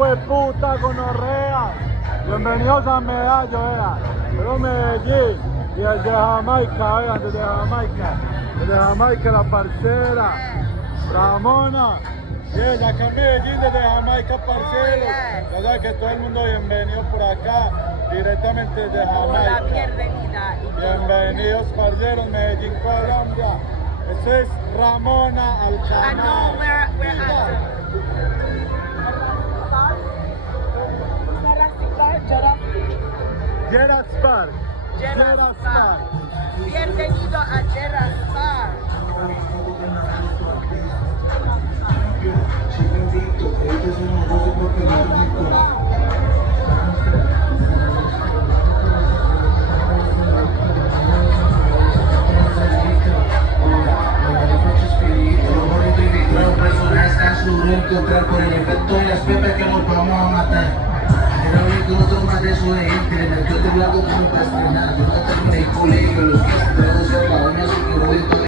hueputa gonorrea. Bienvenidos a Medallo, vea. Pero Medellín y el de Jamaica, vean, desde Jamaica. Desde Jamaica la parcera. Ramona. Yes, acá en Medellín, desde Jamaica, parceros. Ya saben que todo el mundo bienvenido por acá, directamente desde Jamaica. Bienvenida. Bienvenidos, parceros, Medellín, Colombia. Ese es Ramona al canal. I know we're at Gerard Park. Gerard Park. Bienvenido a Gerard Park. Encontrar por el efecto de las pepas que nos vamos a matar. Era único otro más de eso de gente, en el que otro lado tú no puedes frenar. Yo no terminé el colegio, los que se traducen la